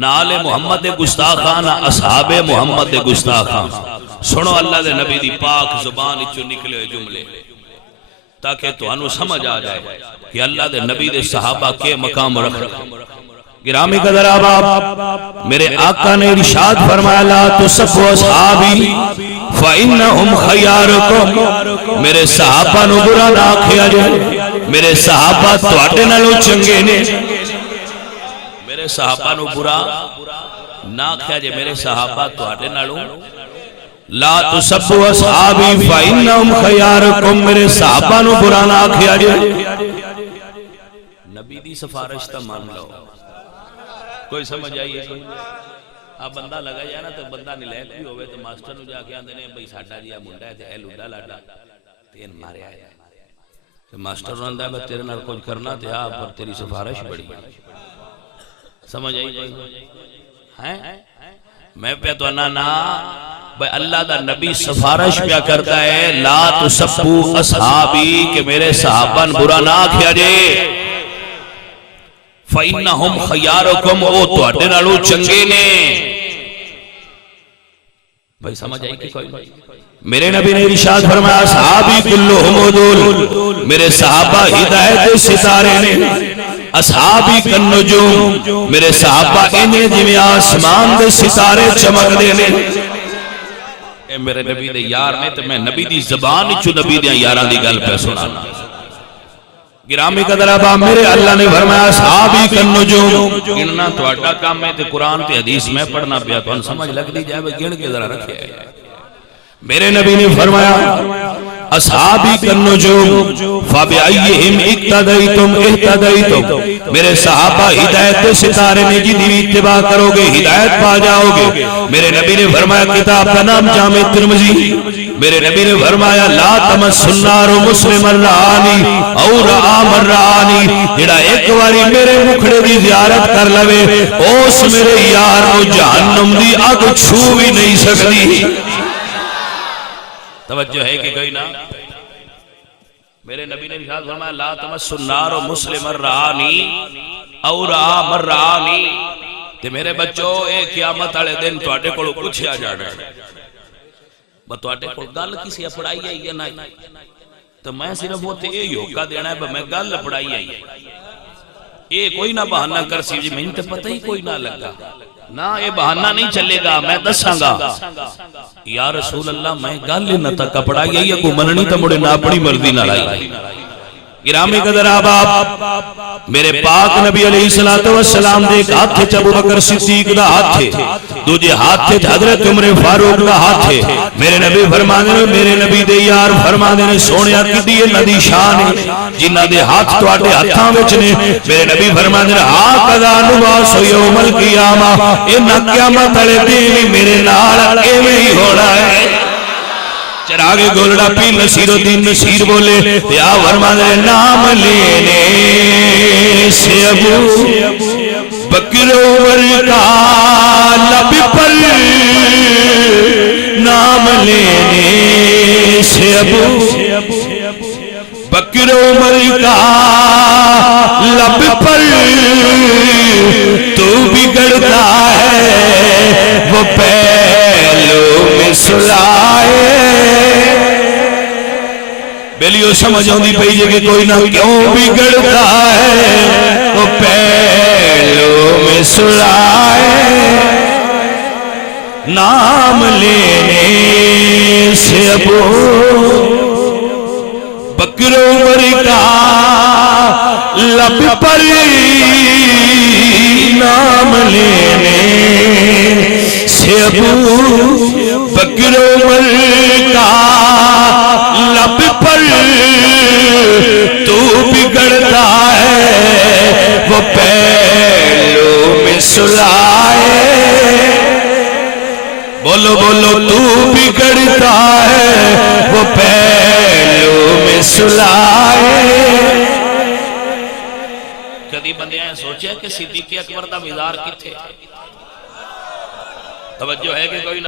نہ آل محمد گستاخاں نہ اصحاب محمد گستاخاں. سنو اللہ دے نبی دی پاک زبان اچھو نکلے ہوئے جملے تاکہ تو انو سمجھ آ جائے کہ اللہ دے نبی دے صحابہ کے مقام رکھ رہے. گرامی قدر آباب، میرے آقا نے ارشاد فرمایا لا تسبوا اصحابی فإنہم خیارکم. میرے صحابہ نو برا نہ آکھیا جائے، میرے صحابہ تواڈے نالوں چنگے نے. میرے صحابہ نو برا نہ آکھیا جائے، میرے صحابہ تواڈے نالوں. لا تسبوا اصحابی فإنہم خیارکم، میرے صحابہ نو برا نہ آکھیا جائے. نبی دی سفارش تا مان لو. کوئی سمجھ آئیے؟ آپ بندہ لگا جائے نا تو بندہ نلیک بھی ہوئے تو ماسٹر نو جا کے آندے نے بھئی ساڑھا جیا منڈا ہے اے لڈا لاڈا تین مارے آئے. ماسٹر نو اندہ ہے تیرے نال کچھ کرنا تے آپ پر تیری سفارش بڑی. سمجھ آئی؟ میں پہ تو نا بھئی اللہ دا نبی سفارش پہ کرتا ہے لا تسبوا اصحابی کہ میرے صحابان برا نہ کیا جائے. فَإِنَّهُمْ خَيَارُكُمْ او تو اڈے نالو چنگے نے. بھائی سمجھ آئی کہ کوئی میرے نبی نے ارشاد فرمایا صحابی کلہم عدول، میرے صحابہ ہدایت ستارے نے. اصحابی کالنجوم، میرے صحابہ انہیں جمعی آسمان دے ستارے چمک دے نے. اے میرے نبی دے یار نے تو میں نبی دی زبان چو نبی دے یاران دی گل پہ سنانا. گرامی قدر آبا، میرے اللہ نے فرمایا صحابی کالنجوم. گننا تو اٹھا کام میں تے قرآن تے حدیث میں پڑھنا پیا تو ان سمجھ لگ دی جائے گن کے ذرا رکھے. میرے نبی نے فرمایا اصحابی کالنجوم فَبِعَيِّهِمْ اِقْتَدَيْتُمْ اِحْتَدَيْتُمْ. میرے صحابہ ہدایت ستارے نے جی دی اتباع کرو گے ہدایت پا جاؤ گے. میرے نبی نے فرمایا کتاب کا نام جامع ترمذی. میرے نبی نے فرمایا لا تمس النار مسلم الرانی او رعا مرانی. جڑا ایک واری میرے مکھڑے دی زیارت کر لوے اس میرے یار نو جہنم دی آگ چھو بھی نہیں سکتی. توجہ ہے کہ کوئی نہ. میرے نبی نے ارشاد فرمایا لا تمس النار مسلم الرانی او رعا مرانی. تے میرے بچوں اے قیامت والے دن تواڈے کولوں پوچھیا جانا ہے بتواڈے کول گل کسی پڑھائی ہے یا نہیں. تو میں صرف وہ تے یہ ہوکا دینا ہے میں گل پڑھائی ہے. یہ کوئی نہ بہانہ کر سی جی میں تے پتہ ہی کوئی نہ لگا نہ یہ بہانہ نہیں چلے گا. میں دساں گا یا رسول اللہ میں گل نہ تک پڑھائی ہے یا کو مننی تو مڑے نہ اپنی مرضی نہ لائی. گرامی قدر آباب، میرے پاک نبی علیہ السلام دے ایک ہاتھ تھے ابو بکر صدیق دا ہاتھ تھے، دوجہ ہاتھ تھے حضرت عمر فاروق دا ہاتھ تھے. میرے نبی فرمانے نے میرے نبی دے یار فرمانے نے سونیا کدی ندی شان جنہ دے ہاتھ تواڈے ہتھاں وچ نے. میرے نبی فرمانے نے ہاکذا نبعث یوم القیامہ، انہاں قیامت والے دن میرے نال ایویں ہی ہونا ہے. چراغ گولڑا پیر نصیر الدین نصیر بولے یا فرمانے نام لینے سے ابو بکر عمر کا لب پر، نام لینے سے ابو بکر عمر کا لب پر تو بگڑتا ہے وہ پہلو میں سلائے. بیلیو سمجھ ہوندی پئی جے کہ کوئی نہ کیوں بگڑتا ہے وہ پہلو میں سلائے. نام لینے سے ابو بکر عمر کا لب پر، نام لینے سے ابو بکر عمر کا لب پر تو بگڑتا ہے وہ پہلو میں سلائے. بولو بولو تو بگڑتا ہے وہ پہلو میں سلائے. کدی بندے ہیں سوچے کہ صدیق اکبر دا مزار کتھے؟ توجہ ہے کہ کوئی